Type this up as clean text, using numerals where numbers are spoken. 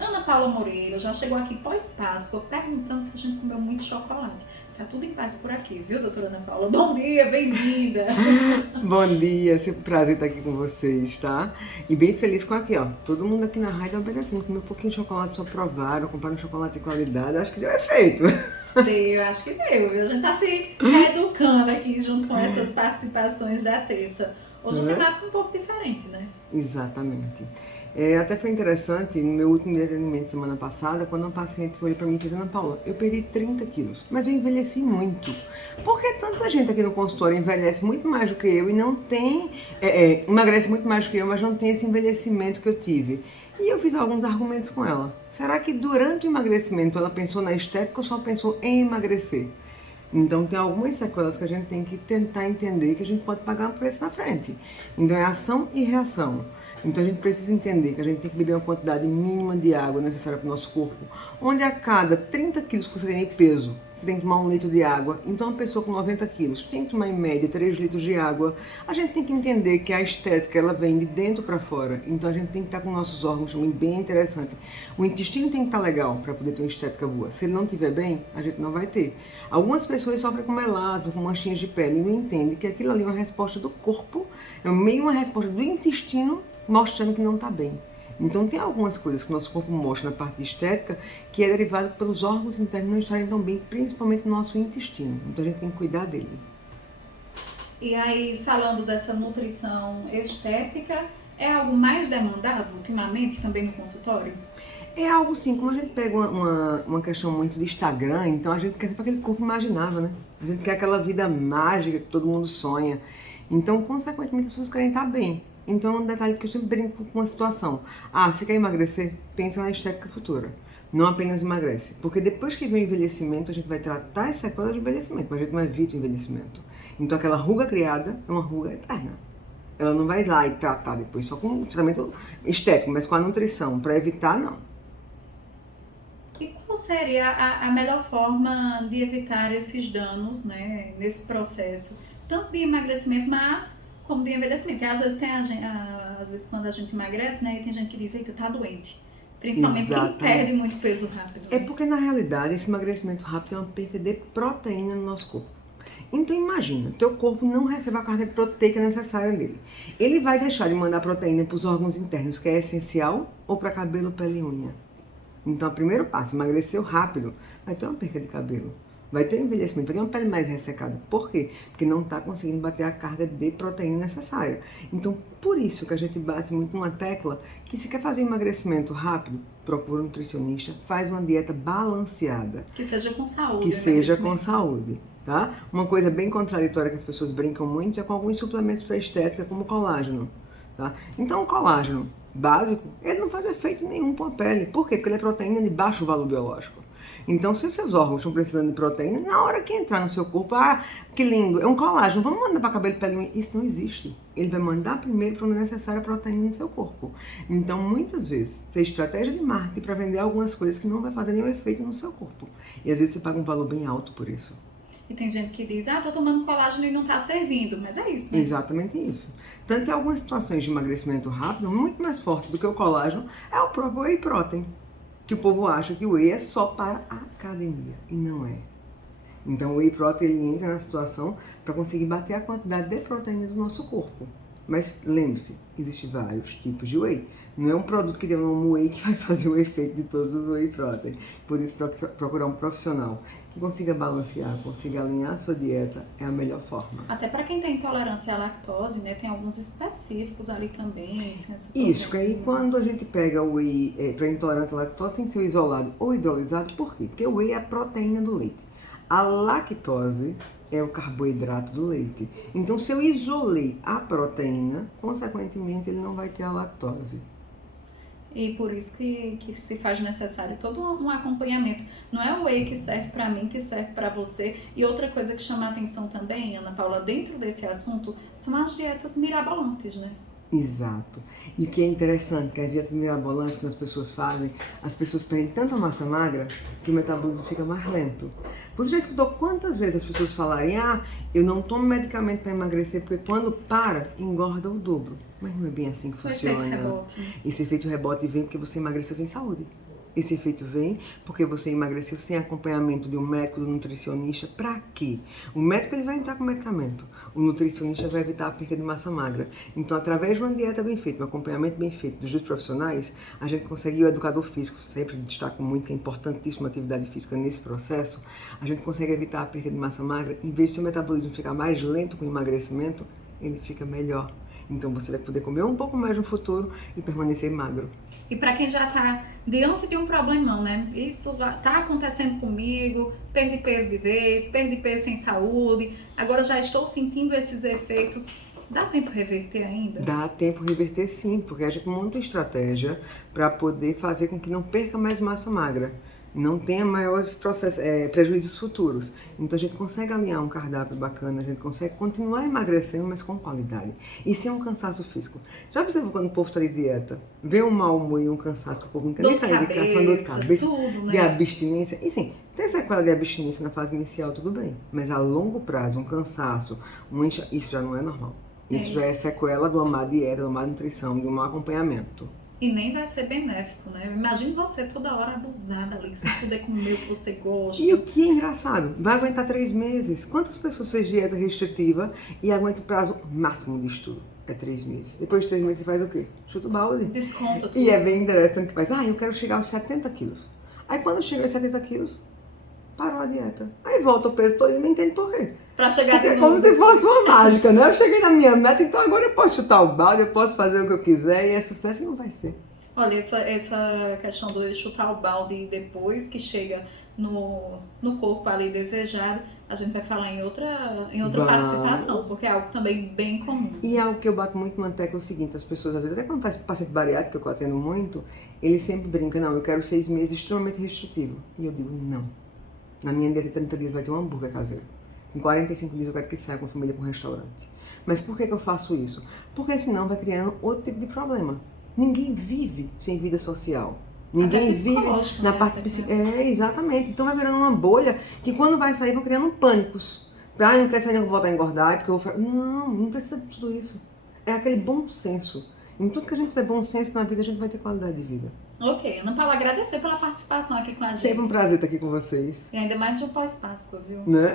Ana Paula Moreira já chegou aqui pós-Páscoa perguntando se a gente comeu muito chocolate. Tá tudo em paz por aqui, viu, doutora Ana Paula? Bom dia, bem-vinda! Bom dia, é sempre um prazer estar aqui com vocês, tá? E bem feliz com aqui, ó. Todo mundo aqui na rádio obedecendo, comer um pouquinho de chocolate, só provaram, compraram chocolate de qualidade, acho que deu efeito. Deu, acho que deu, viu? A gente tá se reeducando aqui junto com essas participações da terça. Hoje o tema é um pouco diferente, né? Exatamente. Até foi interessante, no meu último atendimento semana passada, quando uma paciente olhou para mim e disse: Ana Paula, eu perdi 30 quilos, mas eu envelheci muito. Por que tanta gente aqui no consultório envelhece muito mais do que eu e não tem, emagrece muito mais do que eu, mas não tem esse envelhecimento que eu tive? E eu fiz alguns argumentos com ela. Será que durante o emagrecimento ela pensou na estética ou só pensou em emagrecer? Então tem algumas sequelas que a gente tem que tentar entender que a gente pode pagar um preço na frente. Então é ação e reação. Então a gente precisa entender que a gente tem que beber uma quantidade mínima de água necessária para o nosso corpo, onde a cada 30 quilos que você tem de peso, você tem que tomar 1 litro de água. Então uma pessoa com 90 quilos tem que tomar em média 3 litros de água. A gente tem que entender que a estética ela vem de dentro para fora. Então a gente tem que estar com nossos órgãos também bem interessante. O intestino tem que estar legal para poder ter uma estética boa. Se ele não estiver bem, a gente não vai ter. Algumas pessoas sofrem com melasma, com manchinhas de pele e não entendem que aquilo ali é uma resposta do corpo, é meio uma resposta do intestino mostrando que não está bem. Então tem algumas coisas que o nosso corpo mostra na parte de estética que é derivado pelos órgãos internos não estarem tão bem, principalmente o nosso intestino. Então a gente tem que cuidar dele. E aí, falando dessa nutrição estética, é algo mais demandado ultimamente também no consultório? É algo sim, como a gente pega uma questão muito de Instagram, então a gente quer para aquele corpo imaginável, né? A gente quer aquela vida mágica que todo mundo sonha. Então, consequentemente, as pessoas querem estar bem. Então, um detalhe que eu sempre brinco com uma situação. Você quer emagrecer? Pensa na estética futura. Não apenas emagrece. Porque depois que vem o envelhecimento, a gente vai tratar as sequelas de envelhecimento, mas a gente não evita o envelhecimento. Então, aquela ruga criada é uma ruga eterna. Ela não vai lá e tratar depois, só com um tratamento estético, mas com a nutrição. Para evitar, não. E qual seria a melhor forma de evitar esses danos, né, nesse processo, tanto de emagrecimento, mas como de envelhecimento? E às vezes às vezes quando a gente emagrece, né, tem gente que diz: eita, tá doente. Principalmente quem perde muito peso rápido. É porque na realidade esse emagrecimento rápido é uma perda de proteína no nosso corpo. Então imagina, teu corpo não recebe a carga de proteica necessária dele. Ele vai deixar de mandar proteína para os órgãos internos, que é essencial, ou para cabelo, pele e unha. Então, o primeiro passo, emagreceu rápido, vai ter uma perda de cabelo, vai ter um envelhecimento, vai ter uma pele mais ressecada. Por quê? Porque não está conseguindo bater a carga de proteína necessária. Então, por isso que a gente bate muito numa tecla que se quer fazer um emagrecimento rápido, procura um nutricionista, faz uma dieta balanceada. Que seja com saúde. Que seja com saúde, tá? Uma coisa bem contraditória que as pessoas brincam muito é com alguns suplementos para estética, como colágeno, tá? Então, o colágeno básico, ele não faz efeito nenhum para a pele. Por quê? Porque ele é proteína de baixo valor biológico. Então, se os seus órgãos estão precisando de proteína, na hora que entrar no seu corpo, que lindo, é um colágeno, vamos mandar para cabelo e pele. Isso não existe. Ele vai mandar primeiro para onde é necessária a proteína no seu corpo. Então, muitas vezes, isso é estratégia de marketing para vender algumas coisas que não vai fazer nenhum efeito no seu corpo. E às vezes você paga um valor bem alto por isso. E tem gente que diz: tô tomando colágeno e não tá servindo, mas é isso, né? Exatamente isso. Tanto que algumas situações de emagrecimento rápido, muito mais forte do que o colágeno, é o próprio whey protein. Que o povo acha que o whey é só para a academia, e não é. Então o whey protein ele entra na situação para conseguir bater a quantidade de proteína do nosso corpo. Mas lembre-se, existem vários tipos de whey. Não é um produto que tem um nome whey que vai fazer o efeito de todos os whey protein. Por isso, procurar um profissional que consiga balancear, consiga alinhar a sua dieta é a melhor forma. Até para quem tem intolerância à lactose, né? Tem alguns específicos ali também. Isso, que aí quando a gente pega o whey para intolerante à lactose, tem que ser isolado ou hidrolisado. Por quê? Porque o whey é a proteína do leite. A lactose é o carboidrato do leite. Então, se eu isolei a proteína, consequentemente ele não vai ter a lactose. E por isso que se faz necessário todo um acompanhamento. Não é o whey que serve para mim, que serve para você. E outra coisa que chama a atenção também, Ana Paula, dentro desse assunto, são as dietas mirabolantes, né? Exato. E o que é interessante, que as dietas mirabolantes que as pessoas fazem, as pessoas perdem tanta massa magra que o metabolismo fica mais lento. Você já escutou quantas vezes as pessoas falarem, eu não tomo medicamento para emagrecer porque quando para, engorda o dobro. Mas não é bem assim que O efeito funciona. rebote. Esse efeito rebote vem porque você emagreceu sem saúde. Esse efeito vem porque você emagreceu sem acompanhamento de um médico, de um nutricionista. Pra quê? O médico ele vai entrar com medicamento. O nutricionista vai evitar a perda de massa magra. Então, através de uma dieta bem feita, um acompanhamento bem feito dos profissionais, a gente consegue, e o educador físico sempre destaca muito que é importantíssima a atividade física nesse processo, a gente consegue evitar a perda de massa magra. Em vez de seu metabolismo ficar mais lento com o emagrecimento, ele fica melhor. Então, você vai poder comer um pouco mais no futuro e permanecer magro. E para quem já está diante de um problemão, né? Isso está acontecendo comigo, perdi peso de vez, perdi peso sem saúde, agora já estou sentindo esses efeitos. Dá tempo reverter ainda? Dá tempo reverter sim, porque a gente monta uma estratégia para poder fazer com que não perca mais massa magra, não tenha maiores prejuízos futuros. Então a gente consegue alinhar um cardápio bacana, a gente consegue continuar emagrecendo, mas com qualidade. E sem um cansaço físico. Já observou quando o povo está de dieta? Vê um mau humor e um cansaço que o povo não quer nem sair de casa, uma dor de cabeça, tudo, né? De abstinência. E sim, tem sequela de abstinência na fase inicial, tudo bem. Mas a longo prazo, um cansaço, isso já não é normal. Isso já é sequela de uma má dieta, de uma má nutrição, de um mau acompanhamento. E nem vai ser benéfico, né? Imagine você toda hora abusada ali, sem poder comer o que você gosta. E o que é engraçado, vai aguentar 3 meses. Quantas pessoas fez dieta restritiva e aguenta o prazo máximo de estudo? É 3 meses. Depois de 3 meses você faz o quê? Chuta o balde. Desconta tudo. E é bem interessante que faz, eu quero chegar aos 70 quilos. Aí quando chega aos 70 quilos, parou a dieta. Aí volta o peso todo e não entende por quê. Pra chegar Porque de é como novo. se fosse uma mágica, né? Eu cheguei na minha meta, então agora eu posso chutar o balde, eu posso fazer o que eu quiser e é sucesso e não vai ser. Olha, essa questão do chutar o balde depois que chega no corpo ali desejado, a gente vai falar em outra participação, porque é algo também bem comum. E algo que eu bato muito na tecla é o seguinte, as pessoas, às vezes, até quando faz paciente bariátrico, que eu atendo muito, eles sempre brincam, não, eu quero 6 meses extremamente restritivo. E eu digo, não. Na minha dieta de 30 dias vai ter um hambúrguer caseiro. Em 45 dias eu quero que saia com a família para um restaurante. Mas por que eu faço isso? Porque senão vai criando outro tipo de problema. Ninguém vive sem vida social. Ninguém vive na parte psicológica. Exatamente. Então vai virando uma bolha que quando vai sair vão criando pânicos. Não quero sair, não vou voltar a engordar, porque eu vou... Não precisa de tudo isso. É aquele bom senso. Em tudo que a gente tiver bom senso na vida, a gente vai ter qualidade de vida. Ok, Ana Paula, agradecer pela participação aqui com a gente. Sempre um prazer estar aqui com vocês. E ainda mais de um pós-Páscoa, viu? Né?